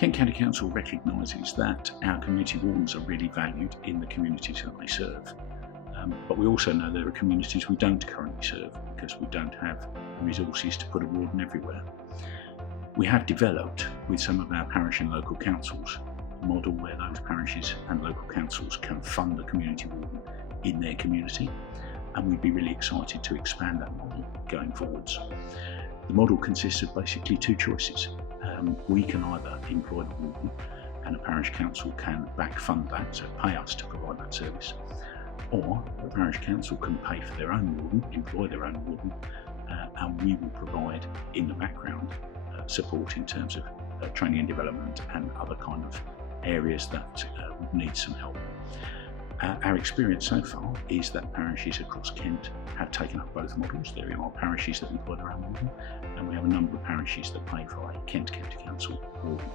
Kent County Council recognises that our community wardens are really valued in the communities that they serve. But we also know there are communities we don't currently serve because we don't have the resources to put a warden everywhere. We have developed with some of our parish and local councils a model where those parishes and local councils can fund a community warden in their community, and we'd be really excited to expand that model going forwards. The model consists of basically two choices. We can either employ the warden and a parish council can back fund that, so pay us to provide that service, or the parish council can pay for their own warden, employ their own warden, and we will provide in the background support in terms of training and development and other kind of areas that would need some help. Our experience so far is that parishes across Kent have taken up both models. There are parishes that employ their own warden, and we have a number of parishes that pay for a Kent County Council warden.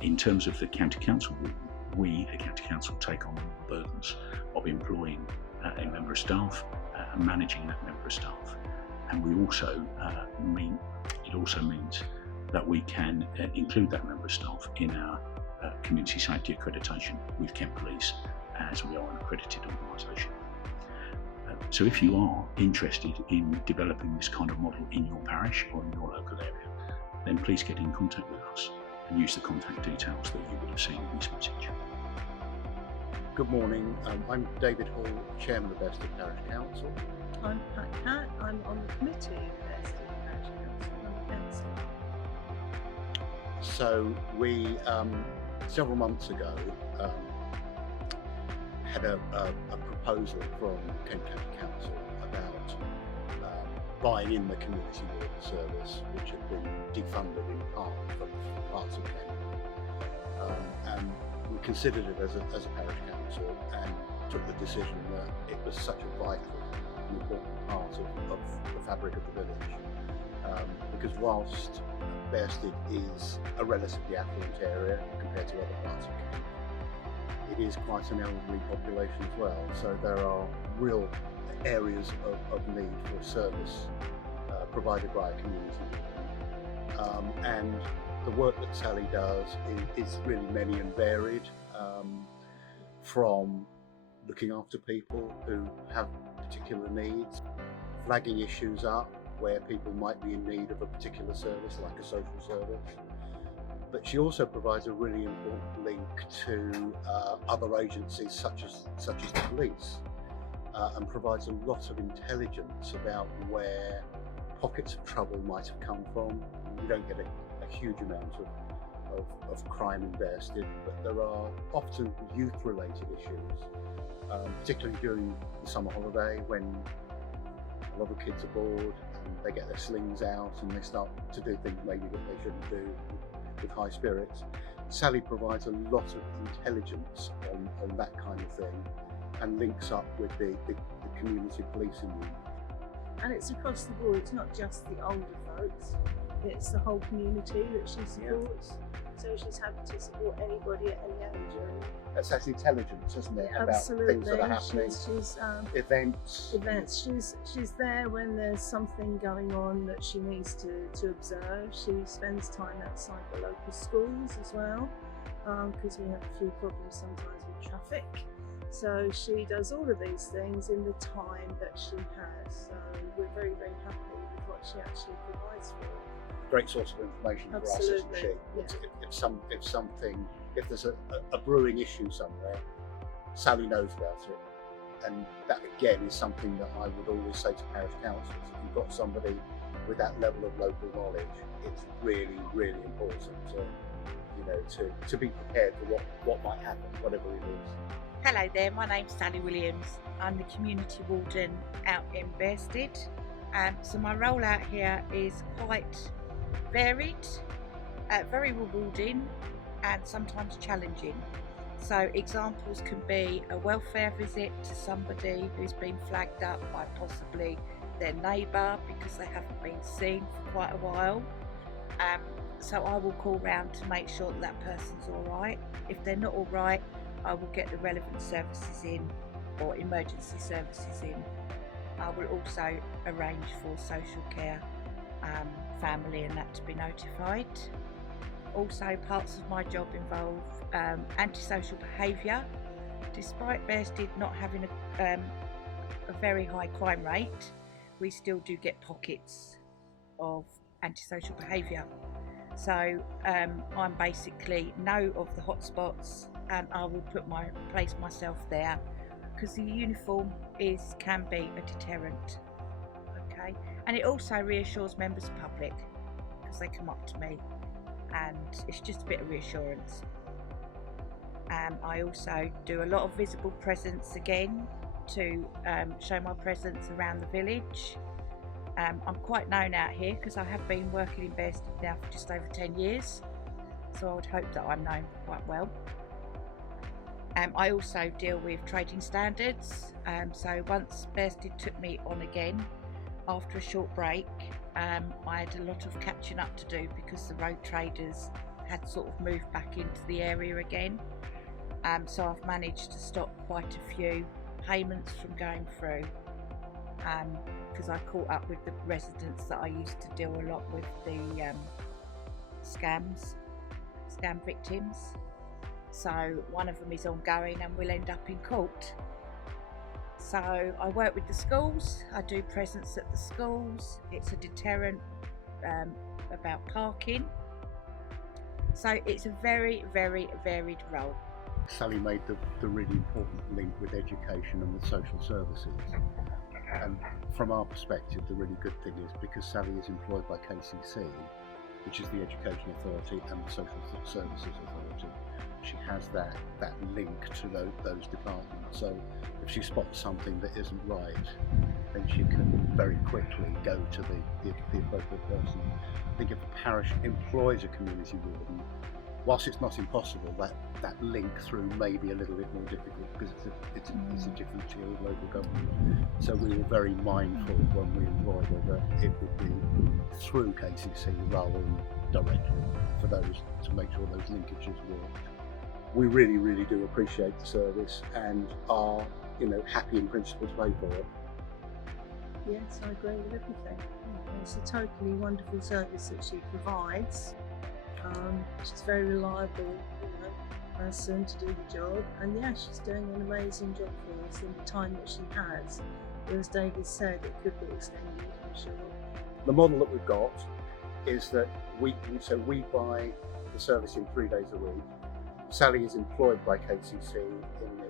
In terms of the County Council warden, we, the County Council, take on the burdens of employing a member of staff and managing that member of staff. And it also means that we can include that member of staff in our community safety accreditation with Kent Police, as we are an accredited organisation. So if you are interested in developing this kind of model in your parish or in your local area, then please get in contact with us and use the contact details that you would have seen in this message. Good morning, I'm David Hall, Chairman of Bested Parish Council. I'm Pat Catt, I'm on the committee of Bested Parish Council, I'm the councillor. So we, several months ago, had a proposal from Kent County Council about buying in the community warden service, which had been defunded in part from parts of Kent. And we considered it as a parish council and took the decision that it was such a vital and important part of the fabric of the village. Because whilst Bested is a relatively affluent area compared to other parts of Kent, it is quite an elderly population as well, so there are real areas of need for service provided by a community. And the work that Sally does is really many and varied, from looking after people who have particular needs, flagging issues up where people might be in need of a particular service like a social service. But she also provides a really important link to other agencies such as the police, and provides a lot of intelligence about where pockets of trouble might have come from. You don't get a huge amount of crime in Bested, but there are often youth-related issues, particularly during the summer holiday when a lot of kids are bored and they get their slings out and they start to do things maybe that they shouldn't do with high spirits. Sally provides a lot of intelligence on that kind of thing and links up with the community policing unit. And it's across the board, it's not just the older folks, it's the whole community that she supports. So she's happy to support anybody at any age. That's intelligence, isn't it? Absolutely. About things that are happening. She's Events. She's there when there's something going on that she needs to observe. She spends time outside the local schools as well, because we have a few problems sometimes with traffic. So she does all of these things in the time that she has. So we're very, very happy with what she actually provides for us. Great source of information for us, isn't she? Yeah. If there's a brewing issue somewhere, Sally knows about it. And that again is something that I would always say to parish councils. If you've got somebody with that level of local knowledge, it's really, really important to be prepared for what might happen, whatever it is. Hello there, my name's Sally Williams. I'm the community warden out in Bested. So my role out here is quite varied, very rewarding and sometimes challenging. So examples can be a welfare visit to somebody who's been flagged up by possibly their neighbour because they haven't been seen for quite a while. So I will call round to make sure that person's alright. If they're not alright, I will get the relevant services in or emergency services in. I will also arrange for social care, family and that to be notified. Also, parts of my job involve antisocial behaviour. Despite Bearsted not having a very high crime rate, we still do get pockets of antisocial behaviour. So I'm basically know of the hotspots, and I will place myself there, because the uniform can be a deterrent. Okay, and it also reassures members of the public, because they come up to me and it's just a bit of reassurance. I also do a lot of visible presence again to show my presence around the village. I'm quite known out here because I have been working in Bearsted now for just over 10 years, so I would hope that I'm known quite well. I also deal with trading standards, so once Bearsted took me on again after a short break, I had a lot of catching up to do because the road traders had sort of moved back into the area again. So I've managed to stop quite a few payments from going through, because I caught up with the residents that I used to deal a lot with, the scam victims. So one of them is ongoing and will end up in court. So I work with the schools, I do presence at the schools. It's a deterrent about parking. So it's a very, very varied role. Sally made the really important link with education and with social services. And from our perspective, the really good thing is, because Sally is employed by KCC, which is the Education Authority and the Social Services Authority, she has that link to those departments. So if she spots something that isn't right, then she can very quickly go to the appropriate person. I think if a parish employs a community warden, whilst it's not impossible, that link through may be a little bit more difficult, because it's a different tier of local government. So we were very mindful when we employed her that it would be through KCC rather than directly, for those, to make sure those linkages work. We really, really do appreciate the service and are, happy in principle to pay for it. Yes, I agree with everything. It's a totally wonderful service that she provides. She's a very reliable, person to do the job, and yeah, she's doing an amazing job for us in the time that she has. As David said, it could be extended, I'm sure. The model that we've got is that we buy the service in 3 days a week. Sally is employed by KCC in the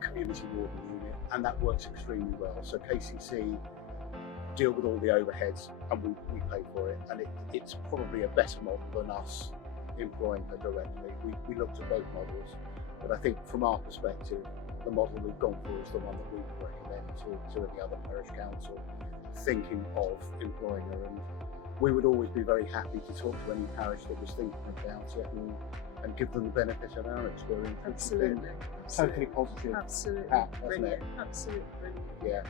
community warden unit, and that works extremely well. So KCC deal with all the overheads and we pay for it, and it's probably a better model than us employing her directly. We looked at both models, but I think from our perspective, the model we've gone for is the one that we would recommend to any other parish council thinking of employing her. And we would always be very happy to talk to any parish that was thinking about it and give them the benefit of our experience. Absolutely. Totally positive. Absolutely Hasn't it? brilliant. Absolutely brilliant. Yeah.